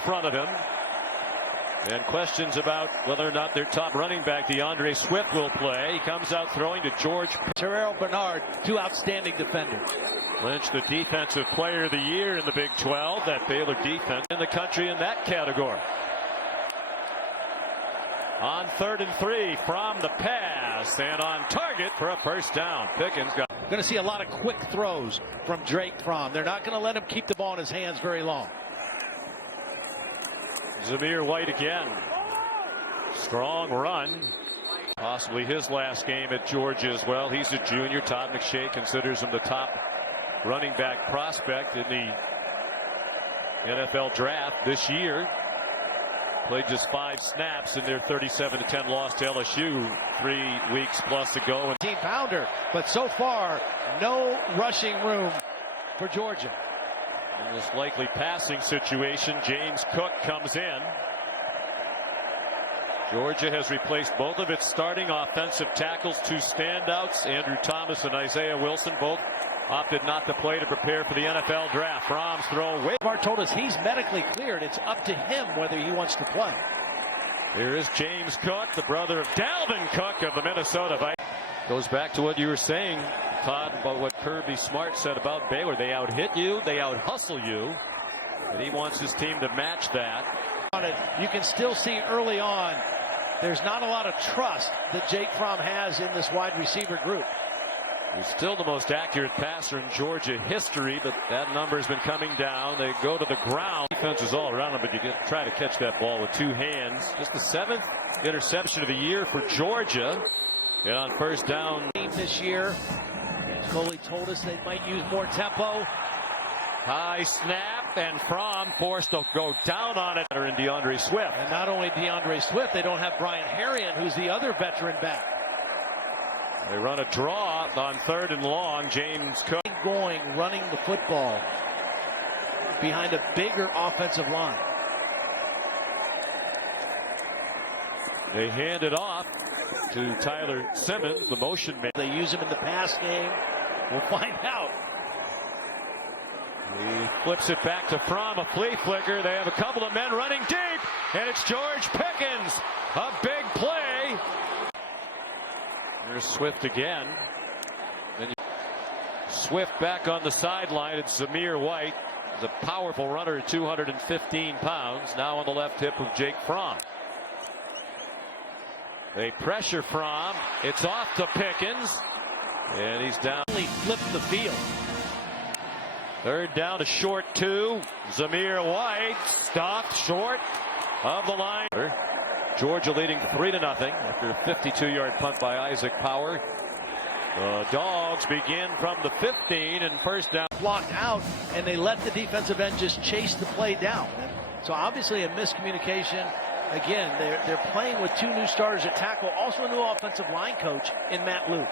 front of him. And questions about whether or not their top running back, DeAndre Swift, will play. He comes out throwing to George. Terrell Bernard, two outstanding defenders. Lynch, the defensive player of the year in the Big 12. That Baylor defense in the country in that category. On 3rd and 3 from the pass and on target for a first down. Pickens got. Going to see a lot of quick throws from Jake Fromm. They're not going to let him keep the ball in his hands very long. Zamir White again. Strong run. Possibly his last game at Georgia as well. He's a junior. Todd McShay considers him the top running back prospect in the NFL draft this year. Played just 5 snaps in their 37-10 loss to LSU 3 weeks plus to go. Team pounder, but so far no rushing room for Georgia. In this likely passing situation, James Cook comes in. Georgia has replaced both of its starting offensive tackles, 2 standouts. Andrew Thomas and Isaiah Wilson both opted not to play to prepare for the NFL draft. Fromm's throw away. Mark told us he's medically cleared. It's up to him whether he wants to play. Here is James Cook, the brother of Dalvin Cook of the Minnesota Vikings. Goes back to what you were saying, Todd, about what Kirby Smart said about Baylor. They out-hit you, they out-hustle you, and he wants his team to match that. You can still see early on there's not a lot of trust that Jake Fromm has in this wide receiver group. He's still the most accurate passer in Georgia history, but that number has been coming down. They go to the ground. Defense is all around him, but you try to catch that ball with 2 hands. Just the 7th interception of the year for Georgia. And on first down this year, Coley told us they might use more tempo. High snap, and Fromm forced to go down on it. And DeAndre Swift. And not only DeAndre Swift, they don't have Brian Herrien, who's the other veteran back. They run a draw on 3rd and long. James Cook going, running the football behind a bigger offensive line. They hand it off to Tyler Simmons, the motion man. They use him in the pass game. We'll find out. He flips it back to Fromm, a flea flicker. They have a couple of men running deep, and it's George Pickens. A big play. Here's Swift again. Then Swift back on the sideline. It's Zamir White. He's a powerful runner at 215 pounds. Now on the left hip of Jake Fromm. They pressure Fromm. It's off to Pickens. And he's down. He flipped the field. 3rd down to short 2. Zamir White stopped short of the line. Georgia leading 3-0 after a 52-yard punt by Isaac Power. The Dogs begin from the 15 and first down. Blocked out, and they let the defensive end just chase the play down. So obviously a miscommunication. Again, they're playing with 2 new starters at tackle, also a new offensive line coach in Matt Luke.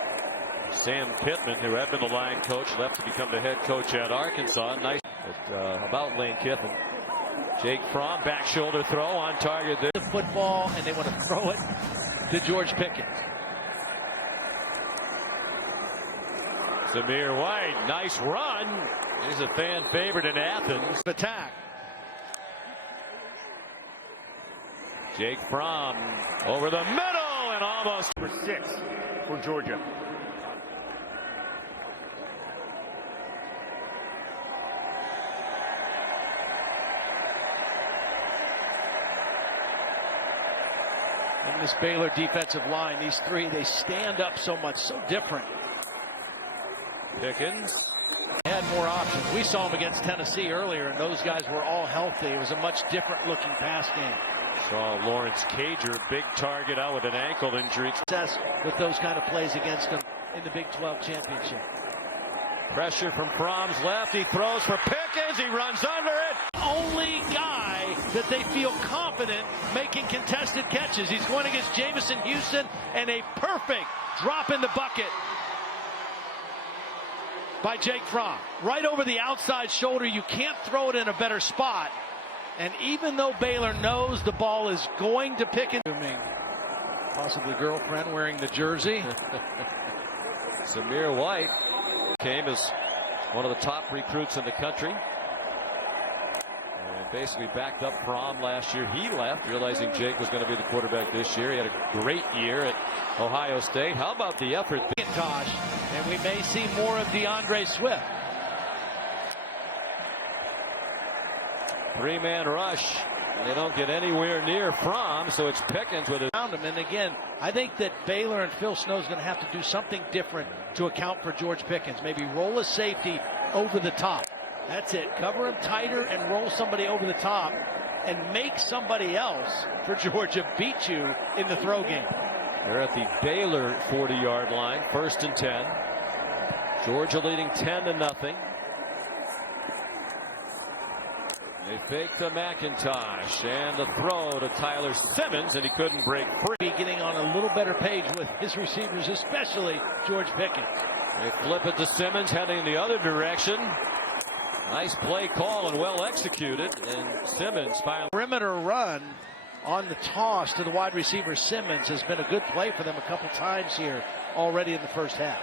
Sam Pittman, who had been the line coach, left to become the head coach at Arkansas. Nice about Lane Kiffin. Jake Fromm, back shoulder throw on target. The football, and they want to throw it to George Pickens. Zamir White, nice run. He's a fan favorite in Athens. Attack. Jake Fromm over the middle and almost for 6 for Georgia. In this Baylor defensive line, these 3, they stand up so much, so different. Pickens had more options. We saw him against Tennessee earlier, and those guys were all healthy. It was a much different looking pass game. Saw Lawrence Cager, big target, out with an ankle injury. Success with those kind of plays against them in the Big 12 championship. Pressure from Fromm's left. He throws for Pickens. He runs under it. Only guy that they feel confident making contested catches. He's going against Jamison Houston, and a perfect drop in the bucket by Jake Fromm. Right over the outside shoulder. You can't throw it in a better spot. And even though Baylor knows the ball is going to Pickens, possibly girlfriend wearing the jersey. Zamir White came as one of the top recruits in the country. And basically backed up Fromm last year. He left, realizing Jake was going to be the quarterback this year. He had a great year at Ohio State. How about the effort? Tosh, and we may see more of DeAndre Swift. Three-man rush. They don't get anywhere near Fromm, so it's Pickens with it. And again, I think that Baylor and Phil Snow is going to have to do something different to account for George Pickens. Maybe roll a safety over the top. That's it. Cover him tighter and roll somebody over the top and make somebody else for Georgia beat you in the throw game. They're at the Baylor 40-yard line, 1st and 10. Georgia leading 10-0. They fake to McIntosh and the throw to Tyler Simmons, and he couldn't break free. Getting on a little better page with his receivers, especially George Pickens. They flip it to Simmons, heading the other direction. Nice play call and well executed, and Simmons finally. Perimeter run on the toss to the wide receiver Simmons has been a good play for them a couple times here already in the first half.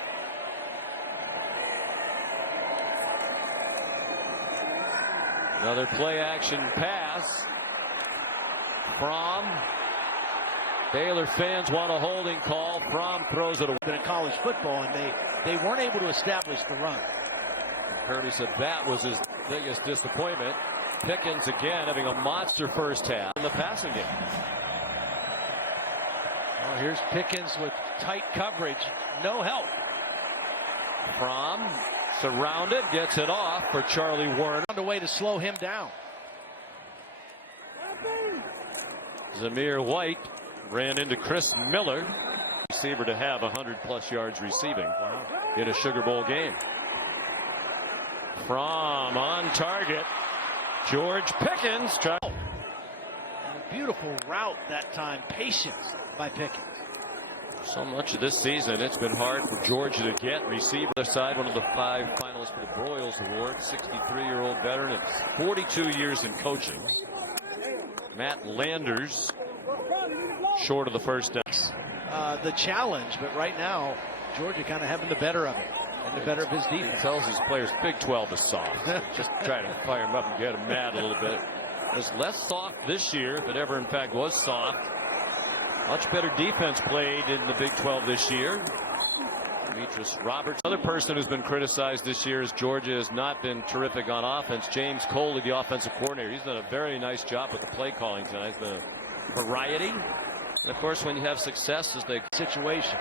Another play action pass from Baylor. Fans want a holding call. Fromm throws it away. In college football, and they weren't able to establish the run. Purdy said that was his biggest disappointment. Pickens again having a monster first half in the passing game. Well, here's Pickens with tight coverage, no help. Fromm surrounded, gets it off for Charlie Werner. On the way to slow him down. Zamir White ran into Chris Miller. Receiver to have 100+ yards receiving in a Sugar Bowl game. Fromm on target. George Pickens. And a beautiful route that time. Patience by Pickens. So much of this season, it's been hard for Georgia to get receiver. Other side, one of the 5 finalists for the Broyles Award, 63-year-old veteran and 42 years in coaching. Matt Landers, short of the first down. The challenge, but right now, Georgia kind of having the better of it and the better of his defense. He tells his players Big 12 is soft. Just try to fire him up and get him mad a little bit. It's less soft this year, if it ever in fact was soft. Much better defense played in the Big 12 this year. Demetrius Roberts. Another person who's been criticized this year is Georgia has not been terrific on offense. James Coley, the offensive coordinator. He's done a very nice job with the play calling tonight. It's been a variety. And of course, when you have success, as they situation.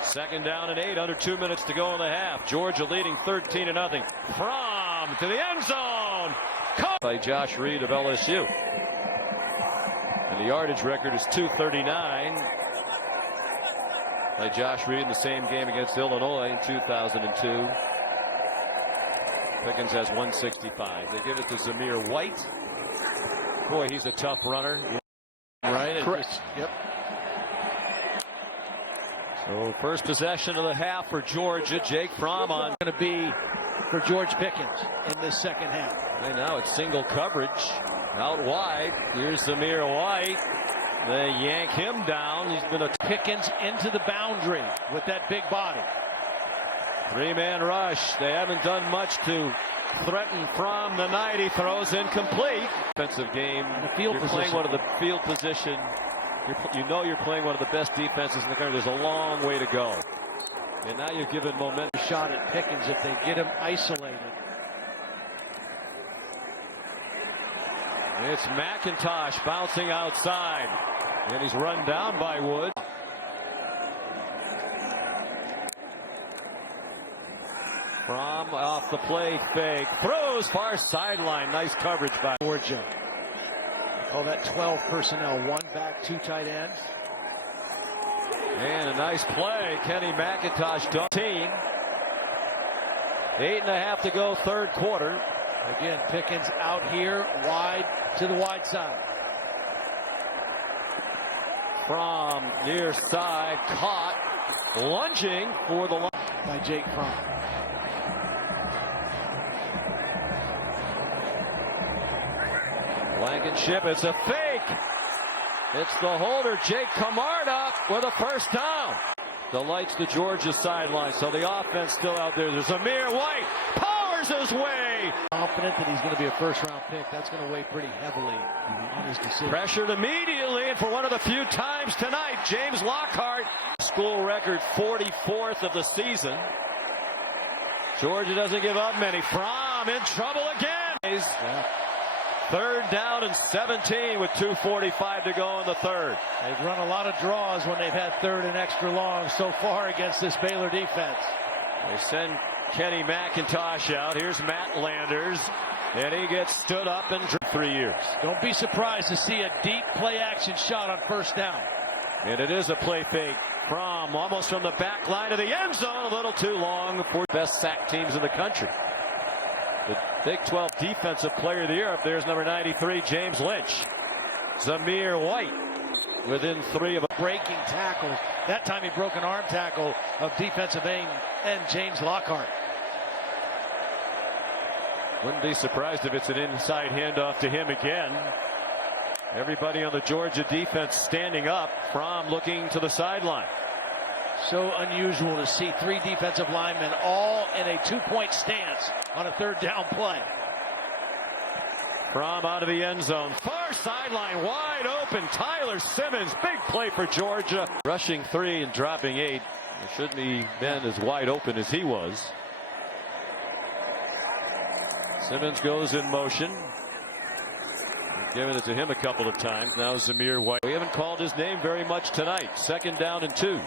2nd down and 8, under 2 minutes to go in the half. Georgia leading 13-0. Fromm to the end zone. Caught by Josh Reed of LSU. And the yardage record is 239 by Josh Reed in the same game against Illinois in 2002. Pickens has 165. They give it to Zamir White. Boy, he's a tough runner. Right. Correct. Yep. So first possession of the half for Georgia. Jake Fromm on. Going to be for George Pickens in this second half. And now it's single coverage out wide. Here's Zamir White. They yank him down. He's been a Pickens into the boundary with that big body. 3-man rush. They haven't done much to threaten Fromm tonight. He throws incomplete. Defensive game. The field you're position. playing one of the field position. You know you're playing one of the best defenses in the country. There's a long way to go. And now you're giving momentum. Shot at Pickens if they get him isolated. It's McIntosh bouncing outside. And he's run down by Wood. Fromm off the play fake. Throws far sideline. Nice coverage by Georgia. Call that 12 personnel. 1 back, 2 tight ends. And a nice play. Kenny McIntosh done. 8.5 to go, 3rd quarter. Again, Pickens out here wide to the wide side. Fromm near side, caught, lunging for the line. By Jake Fromm. Blankenship, it's a fake. It's the holder, Jake Camarda, with a first down. Delights the Georgia sideline, so the offense still out there. There's Zamir White, powers comes his way. Confident that he's going to be a first-round pick. That's going to weigh pretty heavily on his decision. Pressured immediately, and for one of the few times tonight, James Lockhart. School record 44th of the season. Georgia doesn't give up many. Fromm in trouble again. Third down and 17 with 2:45 to go in the third. They've run a lot of draws when they've had third and extra long so far against this Baylor defense. They send Kenny McIntosh out. Here's Matt Landers. And he gets stood up and 3 years. Don't be surprised to see a deep play action shot on first down. And it is a play fake from almost from the back line of the end zone. A little too long for best sack teams in the country. The Big 12 Defensive Player of the Year up there is number 93, James Lynch. Zamir White within 3 of a breaking tackle. That time he broke an arm tackle of defensive end James Lockhart. Wouldn't be surprised if it's an inside handoff to him again. Everybody on the Georgia defense standing up. Fromm looking to the sideline. So unusual to see 3 defensive linemen all in a 2-point stance on a third down play. Fromm out of the end zone. Far sideline wide open. Tyler Simmons. Big play for Georgia. Rushing 3 and dropping 8. It shouldn't be been as wide open as he was. Simmons goes in motion. Giving it to him a couple of times. Now Zamir White. We haven't called his name very much tonight. Second down and 2.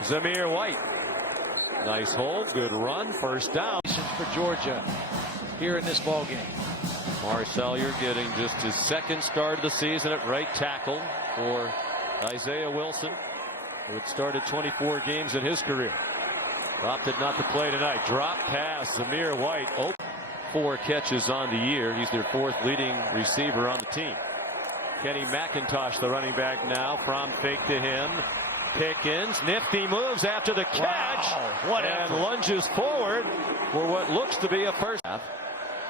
Zamir White. Nice hold. Good run. First down. For Georgia here in this ball game. Marcellier getting just his second start of the season at right tackle for Isaiah Wilson, who had started 24 games in his career. Opted not to play tonight. Drop pass. Zamir White. 4 catches on the year. He's their 4th leading receiver on the team. Kenny McIntosh, the running back now. From fake to him. Pickens, nifty moves after the catch. Wow, and lunges forward for what looks to be a first half.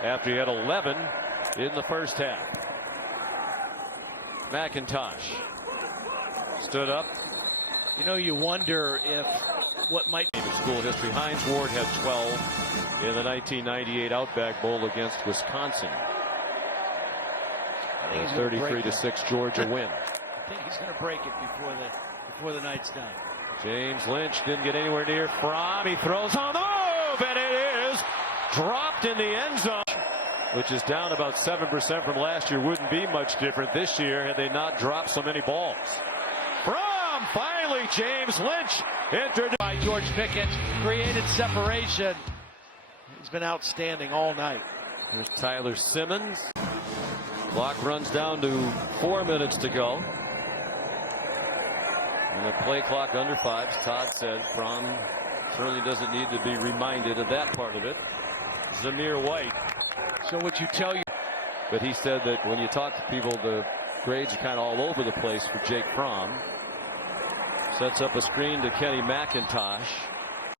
After he had 11 in the first half. McIntosh stood up. You know, you wonder if what might be school history. Hines Ward had 12 in the 1998 Outback Bowl against Wisconsin. A 33-6 Georgia win. I think he's going to break it before the night's done. James Lynch didn't get anywhere near Fromm. He throws on the move, and it is dropped in the end zone, which is down about 7% from last year. Wouldn't be much different this year had they not dropped so many balls. Fromm, finally, James Lynch entered by George Pickens, created separation. He's been outstanding all night. There's Tyler Simmons. Clock runs down to 4 minutes to go. And the play clock under 5, as Todd said. Fromm certainly doesn't need to be reminded of that part of it. Zamir White. So what you tell you. But he said that when you talk to people, the grades are kind of all over the place for Jake Fromm. Sets up a screen to Kenny McIntosh.